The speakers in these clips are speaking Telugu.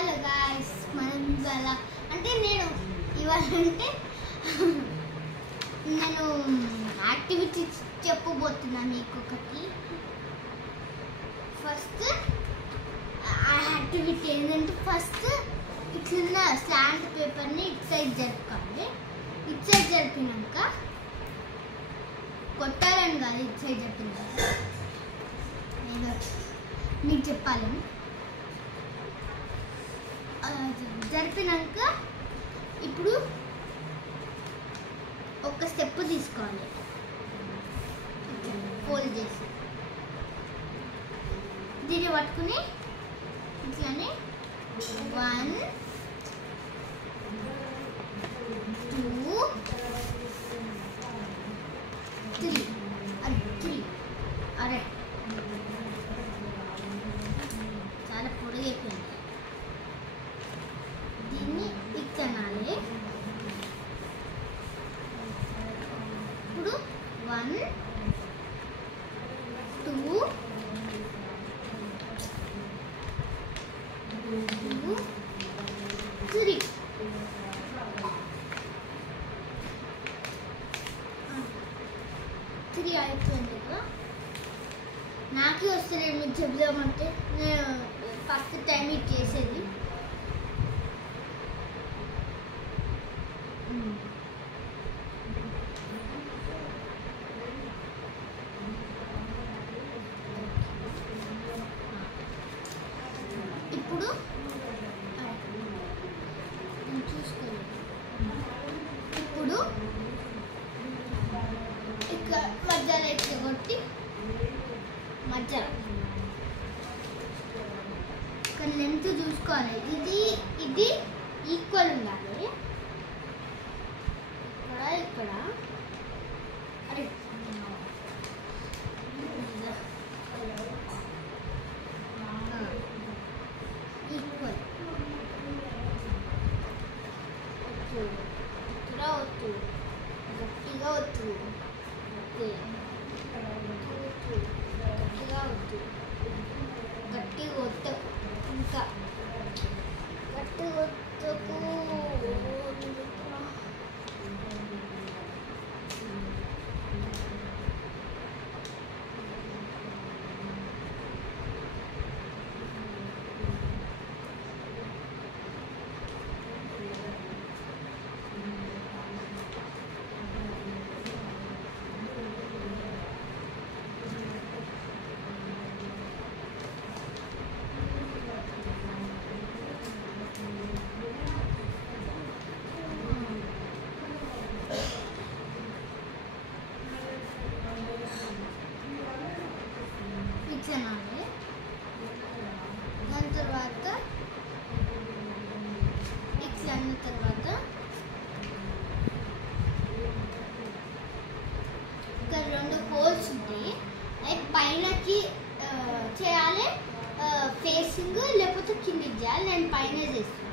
హలో గాయ్స్, మనం ఇవాళ అంటే నేను యాక్టివిటీ చెప్పబోతున్నా మీకు ఒకటి. ఫస్ట్ ఆ యాక్టివిటీ ఏంటంటే ఫస్ట్ ఇట్లా స్లాంట్ పేపర్ని ఇటు సైడ్ జరుపుకోవాలి. ఇటు సైడ్ జరిపినాక కొట్టాలని కాదు, ఇటు సైడ్ జరిపినాక నేను మీకు చెప్పాలి. జరిపినాక ఇప్పుడు ఒక స్టెప్ తీసుకోవాలి, ఫోల్డ్ చేసి దీన్ని పట్టుకుని ఇట్లానే 1 2 3 అరే చాలా పొడిగైపోయింది. దీన్ని ఇక్కనాలి. ఇప్పుడు 1 2 3 అయిపోయింది. నాకే వస్తుంది మీకు చెప్దామంటే, నేను ఫస్ట్ టైం ఇది చేసేది. ఇప్పుడు చూసుకోండి. ఇప్పుడు ఇక్కడ మధ్యలో ఎక్కి కొట్టి మధ్యలో ఇక్కడ లెంత్ చూసుకోవాలి. ఇది ఈక్వల్ ఉండాలి. ఇక్కడ అరే ఈక్వల్ ఇక్కడ వద్దు, గట్టిగా వద్దు, గట్టిగా వద్దు, గట్టిగా వద్దు, ఇంకా గట్టిగా వద్దకు. దాని తర్వాత ఇట్లా అన్న తర్వాత ఇక్కడ 2 హోల్స్ ఉంటాయి. లైక్ పైనకి చేయాలి ఫేసింగ్, లేకపోతే కిందికి చేయాలి. నేను పైన చేస్తాను.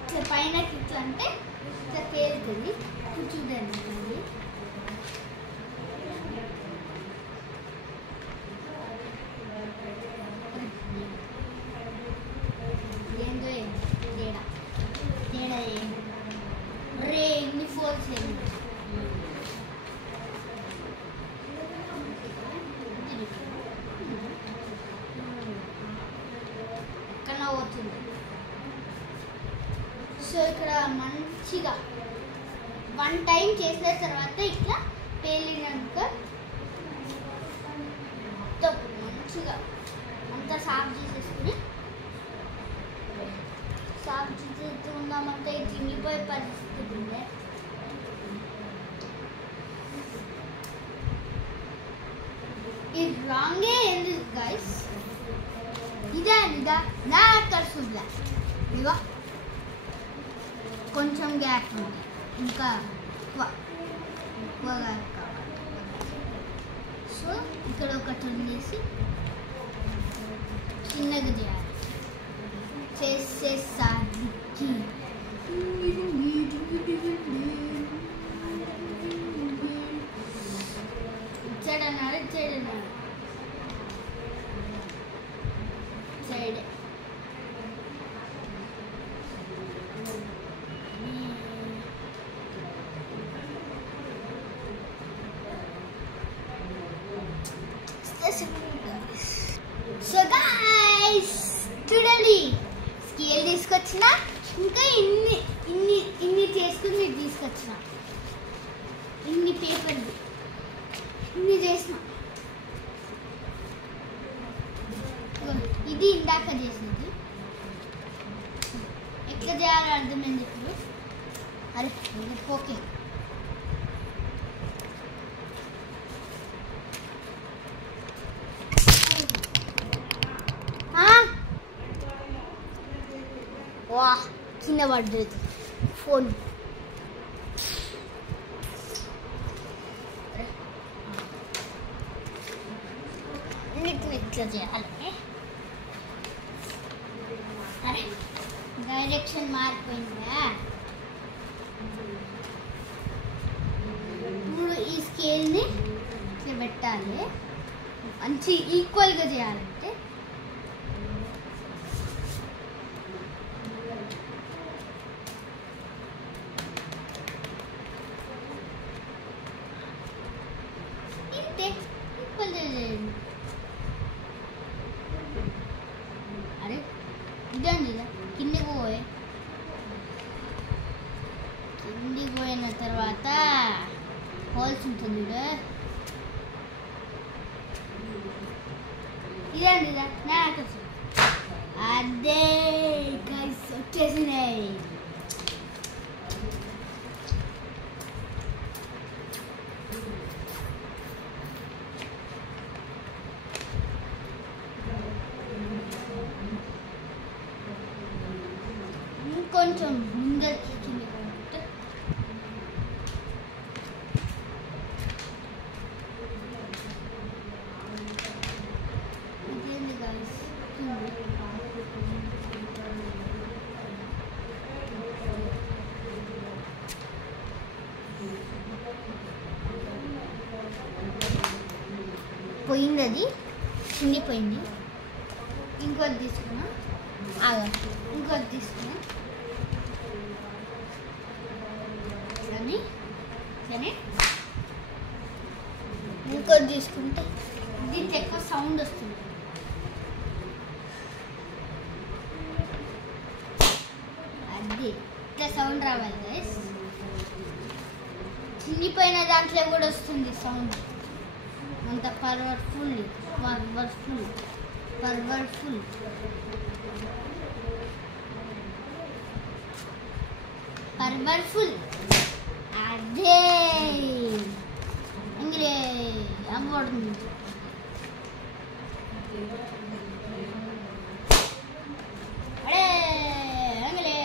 ఇట్లా పైనకి ఇట్లా అంటే ఇట్లా తేలుతుంది. చూడండి, ఎన్ని ఫోల్స్ ఎక్కడ అవుతుంది. సో ఇక్కడ మంచిగా 1 టైం చేసిన తర్వాత ఇట్లా పేలినాక మంచిగా అంతా సాఫ్ చేసేసుకుని, సాఫ్ చేసేసుకుందామంటే చినిగిపోయే పరిస్థితి ఉంది. ఇది రాంగే ఏంది గైస్, ఇదా నా కర్సుగా ఇగో కొంచెం గ్యాప్ ఉంది, ఇంకా ఎక్కువగా కావాలి. సో ఇక్కడ ఒకటి ఉండేసి చిన్నగా చేయాలి. చేసేసరికి ఇచ్చాడన్నారు సైడ్ తీసుకొచ్చిన, ఇంకా ఇన్ని ఇన్ని ఇన్ని చేసుకుని మీరు తీసుకొచ్చిన, ఇన్ని పేపర్లు ఇన్ని చేసిన. ఇది ఇందాక చేసినది. ఎట్లా చేయాలో అర్థమైంది ఇప్పుడు. అరే ఓకే, వా కింద పడ్డది ఫోన్. అన్నిటిని ఎట్లా చేయాలి? అరే డైరెక్షన్ మారిపోయిందా? ఇప్పుడు ఈ స్కేల్ని ఇట్లా పెట్టాలి, మంచి ఈక్వల్గా చేయాలంటే. ఇంతే, ఈక్వల్గా చేయండి. అరే ఇదండి, కిందికి పోయే, కిందికి పోయిన తర్వాత హోల్స్ ఉంటుంది. ఇదండి నాకు అదే గైస్ వచ్చేసినాయి. ఇంకొంచెం ముందరికి కింద పోతే ఇదేంది గైస్, పోయింది, అది చిన్నిపోయింది. ఇంకోటి తీసుకున్నా, ఇంకోటి తీసుకున్నా, ఇంకోటి తీసుకుంటే దీనికి ఎక్కువ సౌండ్ వస్తుంది. అది ఇట్లా సౌండ్ రావాలి గైస్. చిన్నిపోయిన దాంట్లో కూడా వస్తుంది సౌండ్. అంత పవర్ఫుల్ పవర్ఫుల్ పవర్ఫుల్. పవర్ఫుల్ అదే ఇంగ్లీ అవ్వడుతుంది. అడే ఇంగ్లీ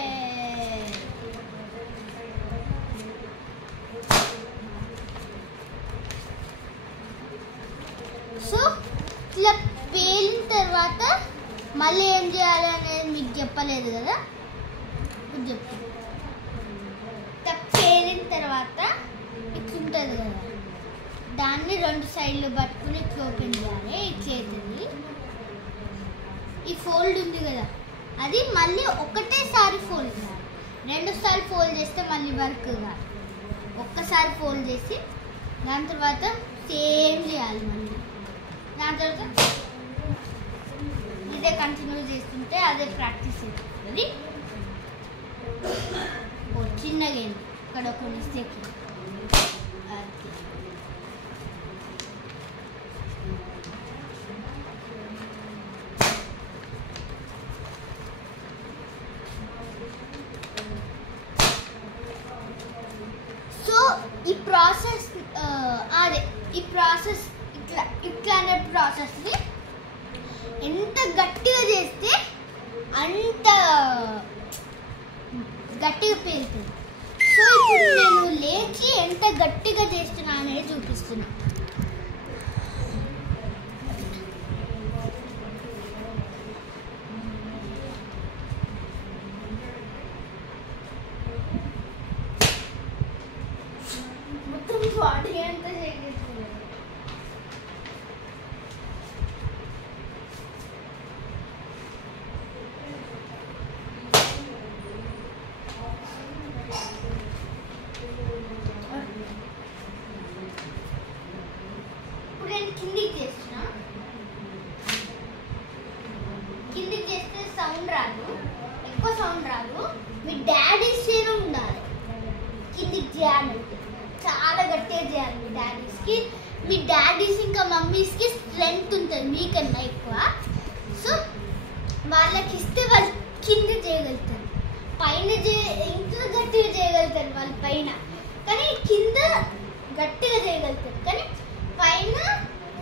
సో ఇట్లా పేలిన తర్వాత మళ్ళీ ఏం చేయాలి అనేది మీకు చెప్పలేదు కదా, చెప్తాను. పేలిన తర్వాత ఇట్లా ఉంటుంది కదా, దాన్ని రెండు సైడ్లు పట్టుకుని ఇట్లా ఓపెన్ చేయాలి. ఇట్లా అవుతుంది. ఈ ఫోల్డ్ ఉంది కదా, అది మళ్ళీ ఒకటేసారి ఫోల్డ్ చేయాలి. రెండుసార్లు ఫోల్డ్ చేస్తే మళ్ళీ వర్క్ కాదు. ఒక్కసారి ఫోల్డ్ చేసి దాని తర్వాత సేమ్ చేయాలి. మళ్ళీ దాని తర్వాత ఇదే కంటిన్యూ చేస్తుంటే అదే ప్రాక్టీస్ అవుతుంది. చిన్నగా ఇక్కడ ఒక మిస్టేక్. సో ఈ ప్రాసెస్ అదే ఈ ప్రాసెస్ ఇట్లా అనే ప్రాసెస్ని ఎంత గట్టిగా చేస్తే అంత గట్టిగా పేలుతుంది. సో ఇప్పుడు నేను లేచి ఎంత గట్టిగా చేస్తున్నా అనేది చూపిస్తున్నా. మొత్తం బాడీ అంతా చేసేస్తుంది. సౌండ్ రాదు. మీ డాడీస్కే ఉండాలి కిందికి చేయాలంటే, చాలా గట్టిగా చేయాలి మీ డాడీస్కి. మీ డాడీస్ ఇంకా మమ్మీస్కి స్ట్రెంగ్త్ ఉంటుంది మీకన్నా ఎక్కువ. సో వాళ్ళకి ఇస్తే వాళ్ళు కింద చేయగలుగుతారు, పైన ఇంకా గట్టిగా చేయగలుగుతారు వాళ్ళు పైన, కానీ కింద గట్టిగా చేయగలుగుతారు, కానీ పైన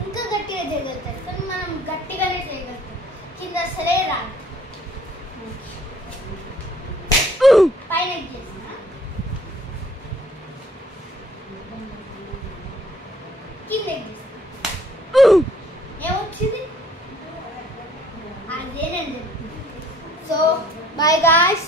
ఇంకా గట్టిగా చేయగలుగుతారు. కానీ మనం గట్టిగానే చేయగలుగుతాం, కింద సరే రాదు. పైన చేసిన కింద ఏమొచ్చింది అదేనండి. So bye guys.